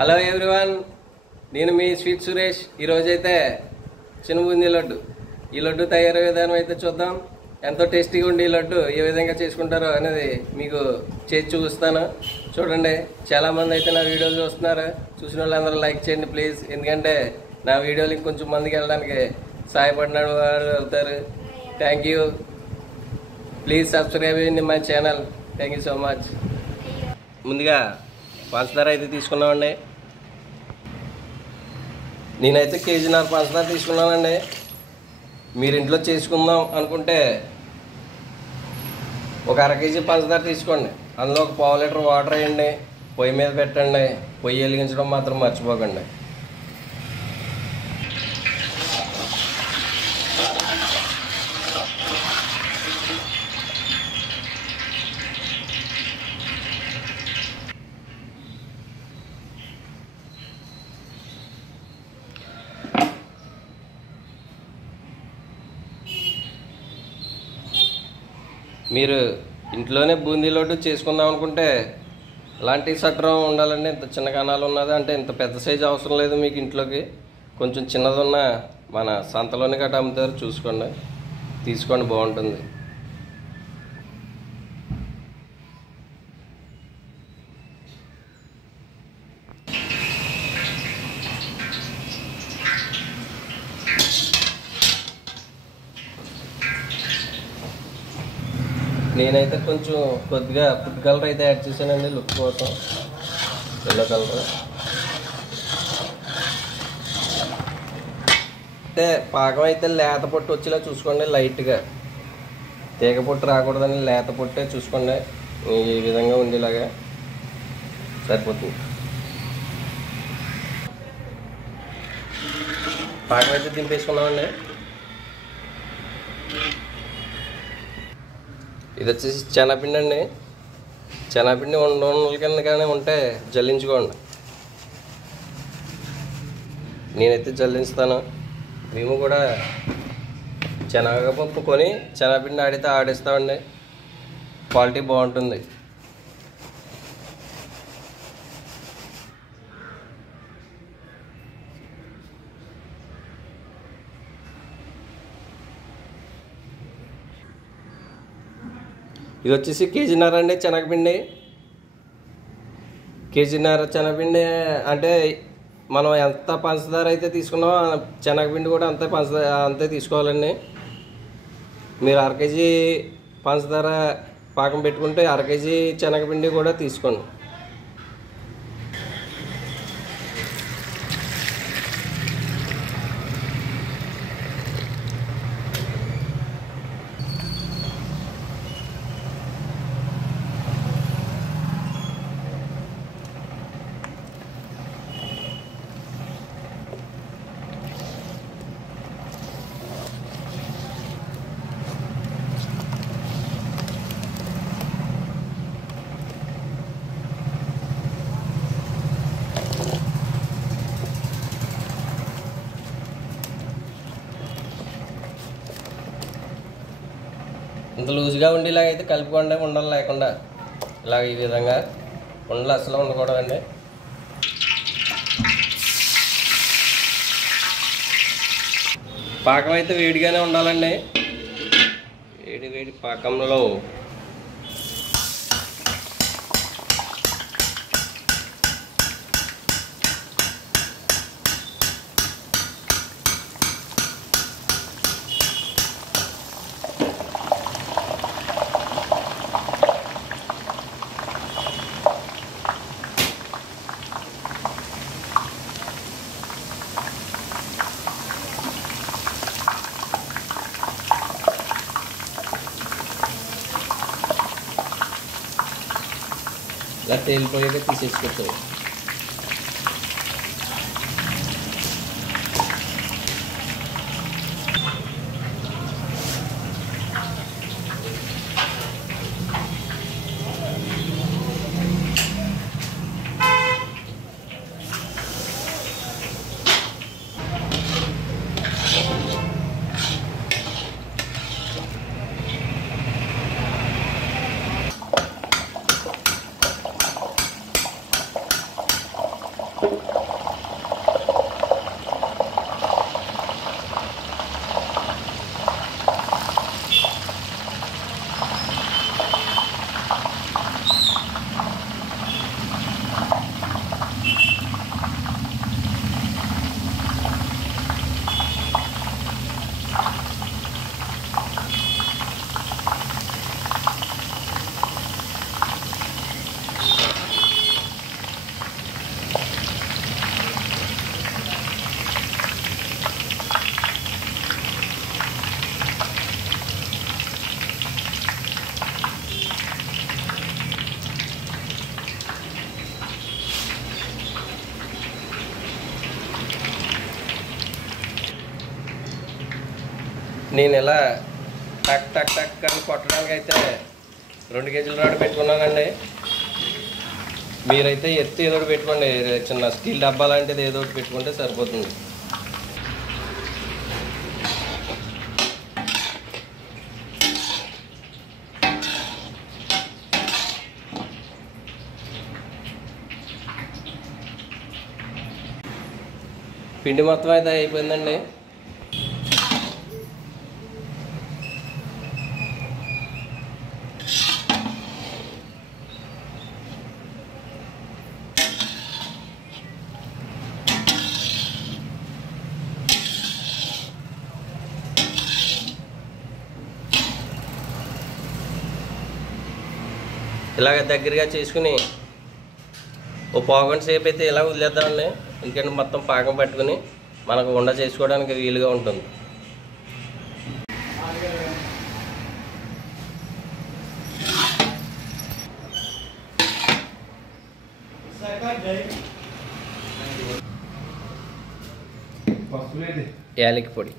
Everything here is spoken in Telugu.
హలో ఎవ్రీవన్, నేను మీ స్వీట్ సురేష్. ఈరోజైతే చిన్నబూందీ లడ్డు. ఈ లడ్డు తయారీ విధానం అయితే చూద్దాం. ఎంతో టేస్టీగా ఉండి ఈ లడ్డు ఏ విధంగా చేసుకుంటారో అనేది మీకు చేసి చూపిస్తాను. చూడండి, చాలామంది అయితే నా వీడియోలు చూస్తున్నారు. చూసిన వాళ్ళందరూ లైక్ చేయండి ప్లీజ్. ఎందుకంటే నా వీడియోలు ఇంకొంచెం మందికి వెళ్ళడానికి సహాయపడిన వారు అవుతారు. Thank you. ప్లీజ్ సబ్స్క్రైబ్ చేయండి my channel. Thank you so much. ముందుగా పంచదార అయితే తీసుకున్నామండి. నేనైతే కేజీన్నర పంచదార తీసుకున్నానండి. మీరు ఇంట్లో చేసుకుందాం అనుకుంటే ఒక అర కేజీ పంచదార తీసుకోండి. అందులో ఒక పావు లీటర్ వాటర్ వేయండి. పొయ్యి మీద పెట్టండి. పొయ్యి వెలిగించడం మాత్రం మర్చిపోకండి. మీరు ఇంట్లోనే బూందీ లడ్డు చేసుకుందాం అనుకుంటే అలాంటి సట్రం ఉండాలండి. ఇంత చిన్న కణాలు ఉన్నది అంటే ఇంత పెద్ద సైజు అవసరం లేదు. మీకు ఇంట్లోకి కొంచెం చిన్నది ఉన్న మన సంతలోనే గట్ట అమ్ముతారు, చూసుకోండి, తీసుకోండి, బాగుంటుంది. నేనైతే కొంచెం కొద్దిగా ఫుడ్ కలర్ అయితే యాడ్ చేశానండి, లుక్ కోసం. ఎల్లో కలర్ అంటే పాకం అయితే లేత పొట్టు వచ్చేలా చూసుకోండి. లైట్గా తీగ పొట్టు రాకూడదని లేత పొట్టే చూసుకోండి. ఈ విధంగా ఉండేలాగా సరిపోతుంది. పాకం అయితే దింపేసుకున్నామండి. ఇది వచ్చేసి శనగపిండి అండి. శనగపిండి ఉండల కింద కానీ ఉంటే జల్లించుకోండి. నేనైతే జల్లిస్తాను. మేము కూడా శనగపప్పు కొని శనగపిండి ఆడితే ఆడిస్తామండి. క్వాలిటీ బాగుంటుంది. ఇది వచ్చేసి కేజీన్నర అండి శనగపిండి. కేజీన్నర శనగపిండి అంటే మనం ఎంత పంచదార అయితే తీసుకున్నామో శనగపిండి కూడా అంతే తీసుకోవాలండి. మీరు అర కేజీ పంచదార పాకం పెట్టుకుంటే అర కేజీ శనగపిండి కూడా తీసుకోండి. ఇంత లూజ్గా ఉండేలాగా అయితే కలుపుకోండి, ఉండలు లేకుండా. ఇలాగ ఈ విధంగా ఉండలు అసలు ఉండకూడదండి. పాకం అయితే వేడిగానే ఉండాలండి. వేడి వేడి పాకంలో ఇలా తేలిపోయాక తీసేసుకొచ్చాయి. నేను ఇలా టక్ టక్ టక్ అని కొట్టడానికి అయితే 2 కేజీల రాడ్ పెట్టుకున్నానండి. మీరైతే ఎత్తు ఏదో ఒకటి పెట్టుకోండి, చిన్న స్టీల్ డబ్బా లాంటిది ఏదో ఒకటి పెట్టుకుంటే సరిపోతుంది. పిండి మొత్తం అయితే అయిపోయిందండి. ఇలాగ దగ్గరగా చేసుకుని ఓ పావుగంట సేపు అయితే ఇలా వదిలేద్దామండి. ఎందుకంటే మొత్తం పాకం పట్టుకుని మనకు ఉండ చేసుకోవడానికి వీలుగా ఉంటుంది. యాలకి పొడి,